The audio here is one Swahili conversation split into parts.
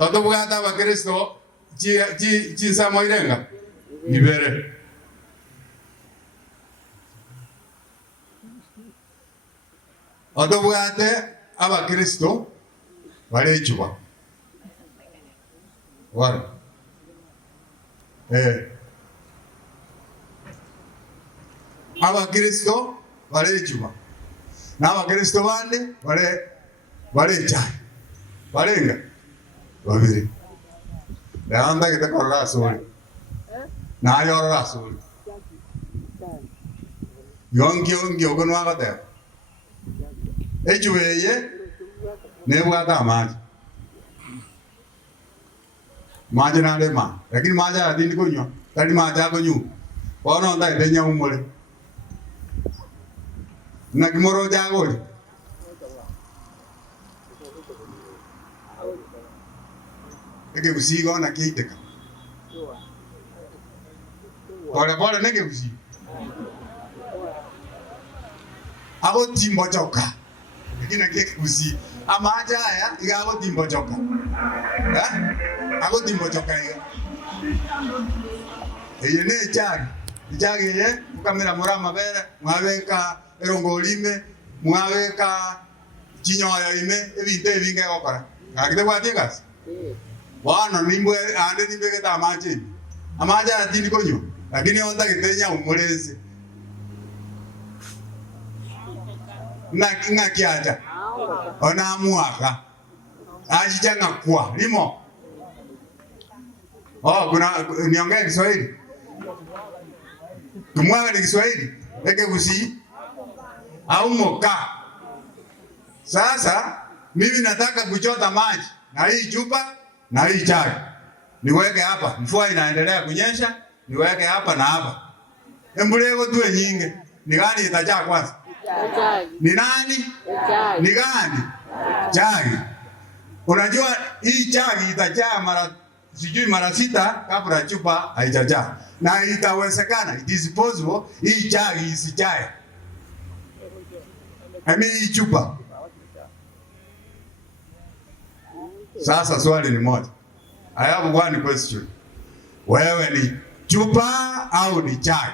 Toto bugata ba Kristo chi samo irenga. Ibere. Toto bugate aba Kristo wale chuba. Wale. Aba Kristo wale chuba. Na aba Kristo wale chai. Walenga wabiri naanda kita korra suri na yorra suri yongi ogonwa kata ejuweye nebwata maji na lema lakini maji adini konyo tadi maji akonyu ono ndai denya umole na kimoro jagoli ege busigo na kiiteka pole nege busigo abo timbo joka lakini keke busi amaja haya igago timbo joka abo timbo joka iga eye ne chagi ye ukamera murama bere mwabeka erongolime mwabeka chinyoyo ime ebinte ebinge gokora akite gwatigas wana nimbo ande nimbe keta amaja atini konyo lakini onda kitenya umuleze na kiaja ona muaka ajijanga kwa limo kuna niongea Kiswahili tumwaga ni Kiswahili leke kusi au moka. Sasa mimi nataka kuchota maji na hii chupa na hii jagi niweke hapa, mvua inaendelea kunyesha, niweke hapa na hapa. Embulego tuwe nyingi. Ni gani itajaa kwanza? Ni nani? Ni gani? Jagi. Unajua hii jagi itajaa mara 6 kabla chupa haijajaa. Na itawezekana, it is possible hii jagi isijae. Hii chupa. Sasa swali ni moja. I have one question. Wewe ni chupa au ni chai?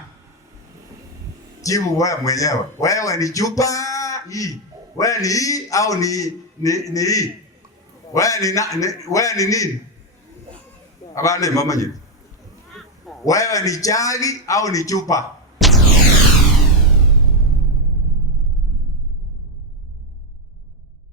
Jibu wewe mwenyewe. Wewe ni chupa hii. Wewe ni hii au ni hii? Wewe ni nini? Abane mama nyingi. Wewe ni chai au ni chupa?